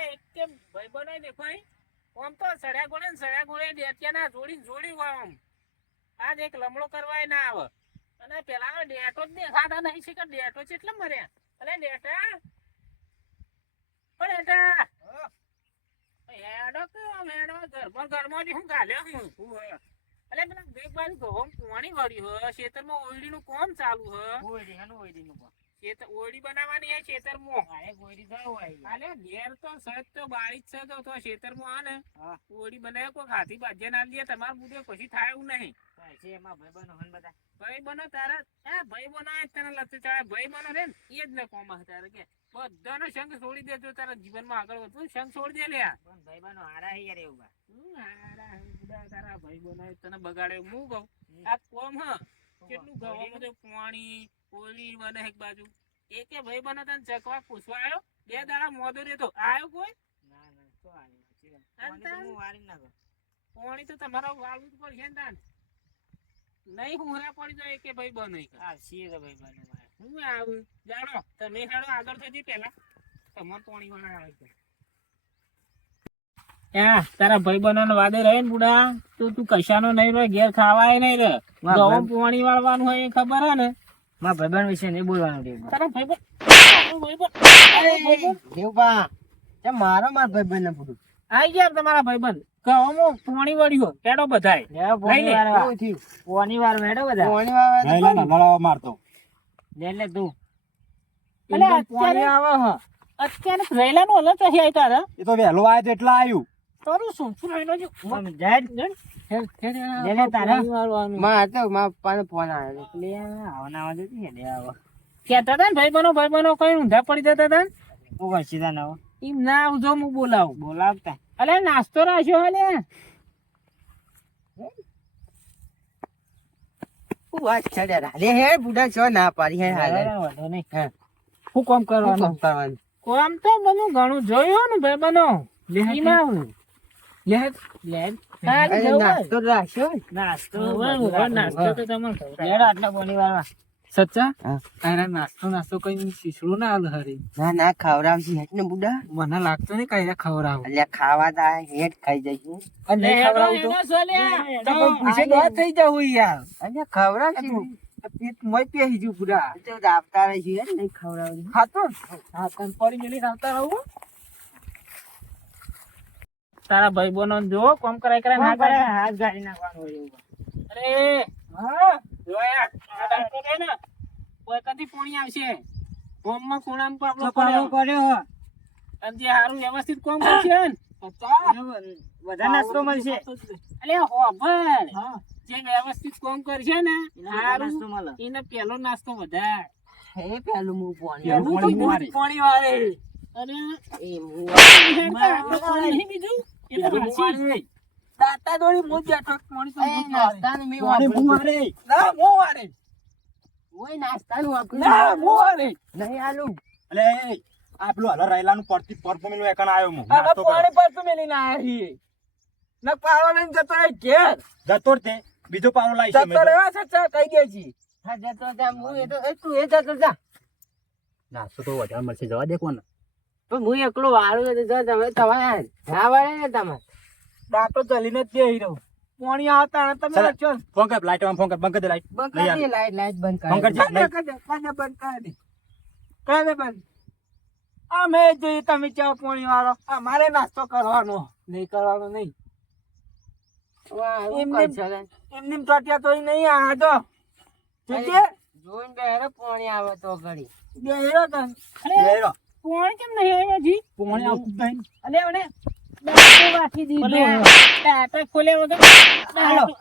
દેખાતો ટીના એક કે ભાઈ બનાવી દેખાય આમ તો સડ્યા ગોળે સડ્યા ગોળે ડેટ્યા ના જોડી જોડી હોય આમ. આજ એક લમડો કરવાય ના આવે. અને પેલા ડેટો જ દેખાતા નહીં છે કે ડેટો છે એટલે મર્યા. અલે ડેટા? પણ ડેટા? હેડો કયો હેડો? ઘરમાં ઘરમાં હું ગાલ્યો હું. અલે પેલા દેખ ઘઉં પાણી વળ્યું હે ખેતરમાં ઓયડીનું કોમ ચાલુ હે? ઓયડી હનું ઓયડી નું પણ ખેતર ઓયડી બનાવવાની હે ખેતરમાં. અરે ઓયડી તો હોય અલે ઘેર તો સજ તો બાળી જ છે તો તો ખેતરમાં આ ને હા. બનાવે કોઈ હાથી બાજે ના દે તમાર બુડે પછી થાય એવું નહીં. છે એમાં ભાઈબંધો હન બધા. ભાઈ બનો તારા? એ ભાઈ બનો એ તને લત ચાલે ભાઈ બનો રે ને એ જ ને કોમ હે તારે કે. બધાનો સંગ છોડી દેજો તારા જીવનમાં આગળ વધવું. સંગ છોડી દે લ્યા પણ ભાઈબંધો હારા હે યાર એવું બા. હારા તારા ભાઈ બનો તને બગાડે હું કહું? આ કોમ હ. કેટલું ગવા બધું પાણી કોલી બને એક બાજુ. એકે ભાઈ બને તને ચકવા પૂછવા આવ્યો બે દાડા મોદો રહેતો આવ્યો કોઈ? ના ના તો તો વારી પાણી તો તમારા વાળવું પડે પડશે ને તાન. નહીં હુંરા પડી જાય કે ભાઈ બનો આ છીએ તો ભાઈબંધો મારે. હું આવું? જાણો તમે હેડો આગળ થતી પેલા. તમાર પાણી વાળા આવે તારા ભાઈ બનાને વાદે રહે ને બુડા તો તું કશાનો નહીં રહે ઘેર ખાવાય નહીં રે ગૌ ભાઈ. પાણી વાળવાનું હોય એ ખબર હે ને? મારા ભાઈબંધ વિશે નહીં બોલવાનું રે તારા ભાઈબંધ તે મારો માર ભાઈબંધ ને પૂરું આઈ ગયા તમારા ભાઈબંધ? પાણી વળ્યું હેડો બધાય. પોની વાર મેડો બધા પાણી મારતો. લે લે તું. એટલે અત્યારે આવે હ. અત્યારે રહેલાનું અલગ તો હે તારા. એ તો વહેલો આવ્યો તો એટલા આવ્યું તારું શું? શું રહેલો છે આમ જાય હેડ, હેડ, હેડ, લે લે તારા. પાણી વાળવાનું. માર તો ફોન આવ્યો હતો. આવના આવે છે લે આવો. કહેતા હતા ને ભાઈ બનો ભાઈ બનો કઈ ઊંધા પડી જતા હતા ને? હું વસીદા ના એમ ના આવજો હું બોલાવું. બોલાવતા. અલે નાસ્તો રાખ્યો અલે હું વાત ચડ્યા લે હે બુડા છો ના પાડી હે હાલે. વાંધો નહીં. શું કામ કરવાનું? કોમ કરવાનું? કામ તો બધું ઘણું જોયું ને ભાઈ બનો લે. ખાલી અરે નાસ્તો રાખ્યો નાસ્તો હોય. હવે, હવે નાસ્તો તો તમારે ખવડાવો. આટલા પોની વાળવા સચ્ચા તારા નાસ્તો નાસ્તો કઈ શીશડું ના હાલ હરી. ના ના ખવડાવશે ને બુડા. મને લાગતો ને કઈ ખવડાવ. અલ્યા ખાવા તા હેઠ ખાઈ જઈશું અને ખવડાવું તો? તો પૂછે તો થઈ જવું યાર. અલ્યા ખવડાવશે પેટ મોય પેહી ગયું પૂરા તો નહીં ખવડાવશે ખાતો હા તને પડી મેલી આવતા રહું. તારા ભાઈ બોનો જો કોમ કરાય કરાય ના કરે હાથ ગાડી નાખવાનો હોય એવું અરે હા જોયા આ ને કોઈ કદી પોણી આવશે. હોમમાં ખૂણામાં તો આપણો પાડો કર્યો અને જે હારું વ્યવસ્થિત કોમ કરશે ને બધા નાસ્તો મળશે. અલે હોભળ જે વ્યવસ્થિત કોમ કરશે ને બધા હારું એને પેલો નાસ્તો વધારે. હે મુ પોણી તો પાણી વાળે. અરે એ હું નહીં બીજું. દાતા દોડી બેઠો તો મેં ના મો વારે ઓય. ના મો વારે નહીં આલુ અલે આ પેલું હલો રાયલાનું પરથી પરફોર્મિંગ એકન આવ્યો હું. નાસ્તો પાણી કરવા. પર તો મેલી ના ના પાડો લઈને જતો રહે ઘેર. જતો તે. બીજો પાવડો લાવી છે જતો રહેવા સચ્ચા કહી દેજી હા જતો જા એ તો એ તું એ જતો જા. નાસ્તો તો વધારે મળશે જવા દે કોને? પણ હું એકલો વાળું નથી જો તમે તમારે ના વળે ને તમારે દાંતો ચલીને જ બેહી રહું. પાણી આવતા ને તમે. ચલ ફોન કર લાઈટ આમ ફોન કર બંધ કરી લાઈટ. બંધ કરી લાઈટ લાઈટ બંધ ફોન કરી કાને કાને કાને બંધ કરી દે કાને બંધ આ મેં જોઈ તમે ચા પાણી વાળો? આ મારે નાસ્તો કરવાનો. નહીં કરવાનો નહીં. એમને-. એમને એમ નહીં આ જો. જોજે. જોઈને બેરે પાણી આવે તો ઘડી. બેહ્યો તન બે પાણી કેમ નહીં આવ્યા જી? પાણી આવતું જ નહીં. અલે અલે દાંતો રાખી દીધો. દાંતો ખોલ્યા વગર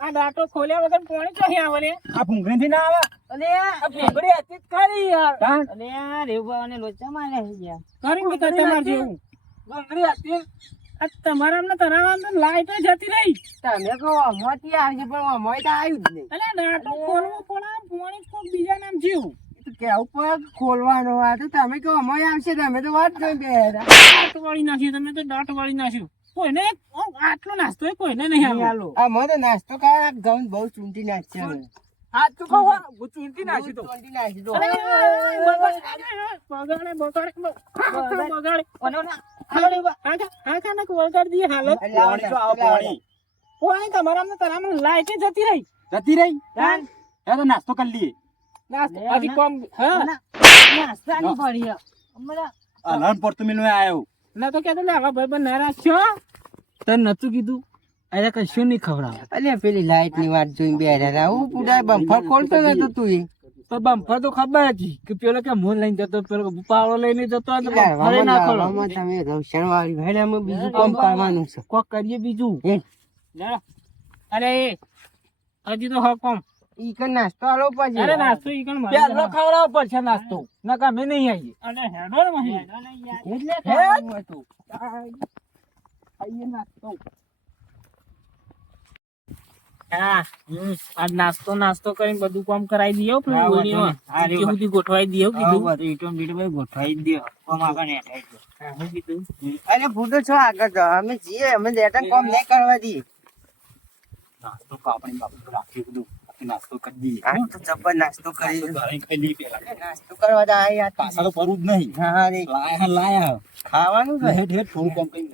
આ દાંતો ખોલ્યા વગર પાણી ક્યાં આવે લે? આ ભૂંગળીથી ના આવે? અલે આ ભૂંગળી હતી ખરી યાર. અલે આ અને લોચા મારે ગયા કે તમાર જેવું. ભૂંગળી હતી. આ તમારા અમને તરાવા લાઈટ જતી રહી. તમે કહો અમોથી આવશે પણ અમોય તો આવ્યું જ નહીં. અલે દાંતો ખોલવો પડે પાણી કોક બીજા નામ જેવું. તો કેવું પડે ખોલવાનો આ તો તમે કહો અમોય આવશે. તમે તો વાત જોઈ બેરા દાંત વાળી નાખ્યું તમે તો દાંત વાળી નાખ્યું. કોઈને આટલો નાસ્તો કોઈને નહીં આલો આ મને નાસ્તો કા ઘઉં બહુ ચૂંટી નાખશે હવે. હાથ કહો હું ચૂંટી નાખી દઉં ચોંટી નાખી દો. બગાડે, બગાડે, બગાડે, બગાડે. હા, ખા, હા, ખા, નાખ, વળગાડી દઈએ હાલત. પાણી જો આવો પેલા પાણી. કોઈ તમારામાં ને તારામાં લાઈટે જતી રહી. જતી રહી. તો નાસ્તો કરી લઈએ. નાસ્તો, લે, હજી ના. કોમ હા? ના, નાસ્તાની પડી હે. અલન પર તો મિલવા આવ્યો ના તો કહેતો લે હવે ભાઈબંધ ના રાખ્યો તને નતું કીધું? અરે કશું નહીં ખવડાવે અલ્યા પેલી લાઈટની વાત જોઈને બેઠા હતા. હું પૂરા બમ્ફર ખોલતો નતો તું એ. તો બમ્ફર તો ખબર હતી કે પેલો કે મોન લઈને જતો પેલો પાવડો લઈને જતો અને બમ્ફરે લાવવામાં ના ખોલો તમે રવશણ વાળી ભાઈડામાં બીજું કામ કરવાનું છે. કોક કરીએ બીજું. અરે હજી તો હ કોમ. ઈ નાસ્તો આલો પછી. અરે નાસ્તો ઈ કણ મારે પેલો ખવડાવ પડશે નાસ્તો. નકા મે નહીં આવીએ અને હેડો ને મહી. એટલે ખાવાનું હતું. આઈએ નાસ્તો. હા આજ નાસ્તો નાસ્તો કરીને બધું કામ કરાવી દઈએ હો પેલી રે, ઈટે સુધી ગોઠવાઈ દઈએ આવું કીધું. બધું ઈંટો બીટો બધું ગોઠવાઈ જ કોમ આગળ હેઠાઈ ગયો. હું કીધું. અરે ફૂટો છો આગળ જાઓ અમે જઈએ અમે લેટર કોમ નહીં કરવા દઈએ. નાસ્તો કાપણી બાપુ રાખી નાસ્તો કરી દઈએ. તો જબર નાસ્તો કરી નાસ્તો ખાઈ લઈએ પેલા નાસ્તો કરવા તો આ યાર પાછા તો પરવું જ નહીં. હા હા રે. લાયા લાયા. ખાવાનું હેઠ હેઠ થોડું કામ કરી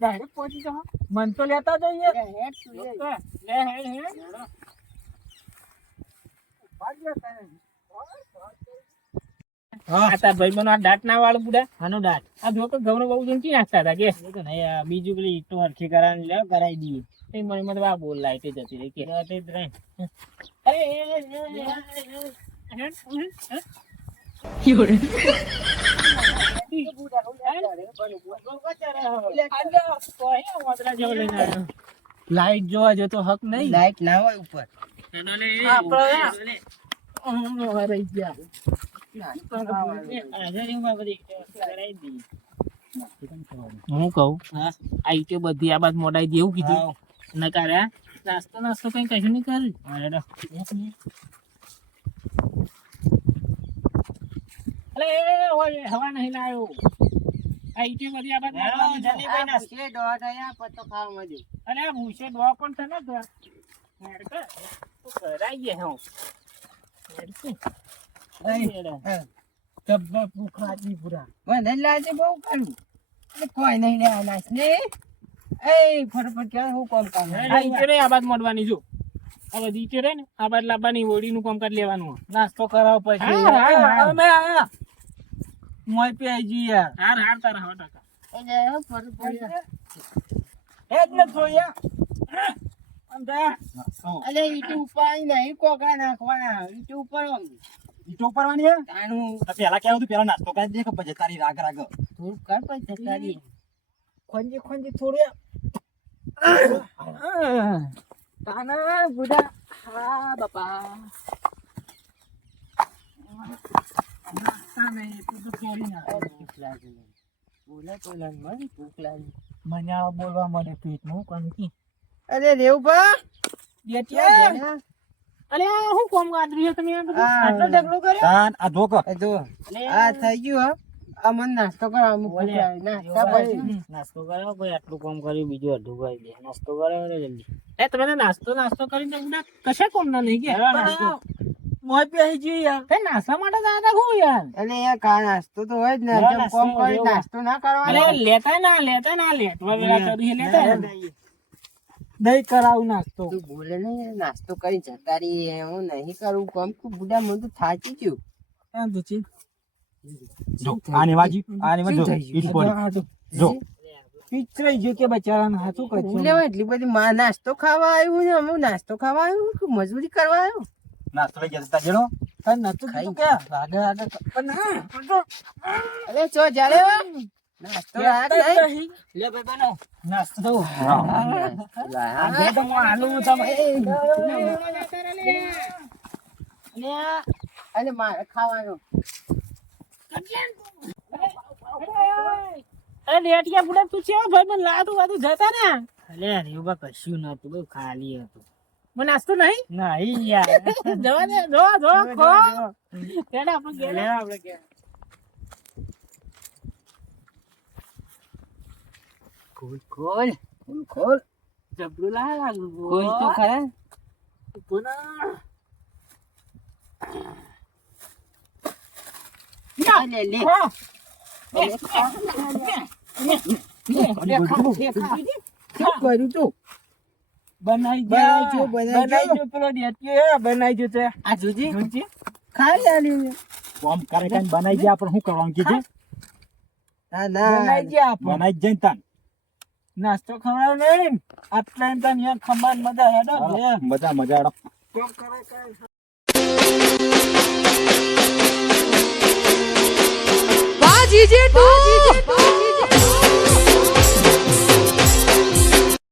ડાયરેક્ટ પહોંચી જાઓ. મન તો લેતા જઈએ. હેઠ તું એ. હેડ આ તાર ભાઈબંધો આ દાંત ના વાળ બુડા? આનો દાંત. આ જો કે ગૌરવ બહુ નાખતા હતા કે. તો નહીં, બીજું પેલી ઈટો હરખી કરાવી લે, કરાવી દઈએ. એ મને મને આ બોલ લાઈટે જતી રહી કે. તો અરે જોવા જતો હક નહીં. લાઈટ ના હોય ઉપર. રહી ગયા. હું કહું બધી આ બાદ મોડાઈ દે કીધું નાસ્તો નાસ્તો કઈ કશું નહીં કર્યું અરે હવા નહીં લાયો આ બધી આ બાદ હેડો, મોડાઈ દે. જલ્દી ભાઈ નાસ્તો. આયા પત્તો ખાવા માંડ્યો. અરે ભૂસે દવા પણ તને હેડ કર. કરાઈએ. હા. જબ્બર ભૂખ લાગી પૂરા મને લાગે બહુ કરું કોઈ નહીં લે આ ને. એ ફટાફટ ક્યાં હું કોમ કામ? આ આ બાદ મોડવાની જો. આ બધી ઈટે ને. આ બાદ લાવવાની હોળીનું કામ કરી લેવાનું. નાસ્તો કરાવ પછી. અમે મોય પી આઈ જઈએ યાર. હાર હાર તારા હો ટકા. ને થોડિયા. આમ જા. અલે ઈટ ઉપર નહીં કોકા નાખવાના. ઈટી ઉપર આમ. ઈટો પરવાની હે તાનું તો પેલા કેવું તું પેલા નાસ્તો કરી દે કે પછી તારી રાગ રાગ થોડું કર પછી તારી. ખોંજી ખોંજી થોડિયા. તાના બુડા. હા બાપા. મને. બોલવા મળે પેટનું કામ કી. અરે રેવું બેઠ્યા? અલે હું કોમ ગાદરી તમે આટલો ઢગલો કર્યો? તાન આ ધોક. જો આ થઈ ગયું હા. અમન નાસ્તો કરવા અમુક નાસ્તા પછી. નાસ્તો કર્યો ભાઈ આટલું કામ કર્યું બીજું અડધું કરી દે. નાસ્તો જલ્દી. એ તમે તો નાસ્તો નાસ્તો કરીને તો બધા કશા કોમ ના નહીં હેડો નાસ્તો. મોય પી આઈ જઈએ યાર. કે નાસ્તા માટે તો આતા હું યાર? અને યાર કા નાસ્તો તો હોય જ ને. નાસ્તો કોમ કરી નાસ્તો ના કરવાનો લેતા ના લેતા ના લેટવા વેળા કરી લેતા દહીં કરાવું નાસ્તો. તું બોલે નહીં નાસ્તો કરી જતા રહી હું નહીં કરું. કોમ તું બુડા મને તો થાકી ગયું. તો ચી જો આને વાજી આને વાજો ઈટ પડી જો. પીછરાઈ ગયો કે બચારાને હાથું કરશું લેવા એટલી બધી માં નાસ્તો ખાવા આવ્યું ને? અમે નાસ્તો ખાવા આવ્યું કે મજૂરી કરવા આવ્યું? નાસ્તો લઈ જતા જેનો તને નતું કે? આગળ આગળ પણ ના, અરે ચો જાડે નાસ્તો રાખ નહીં. લે ભાઈ બનો. નાસ્તો લાયા. બે તો હું આલું તમે અલે આ- મારે ખાવાનું. અરે લેટિયા બુડા તું છે ભાઈ મને લાતું વાતું જતા ને અલે રેવા કશું નતું બહુ ખાલી હતું. મને નાસ્તો નહીં? નહીં યાર. જવા દે જો જો ખો. કેડે આપણે લે આપણે કે ખોલ ખોલ ખોલ ખોલ જબરું લાયા લાગુ ખોલ તો ખરા પુના લે લે બનાઈ ગયા આપણે શું કરવાનું કીધું ના ના બનાવી જઈને તાન નાસ્તો ખવડાવ નહીં આટલા એમ તને યાર ખંભાન મજા હેડો મજા મજા આડો કોમ કરે કઈ? બાજી ટુ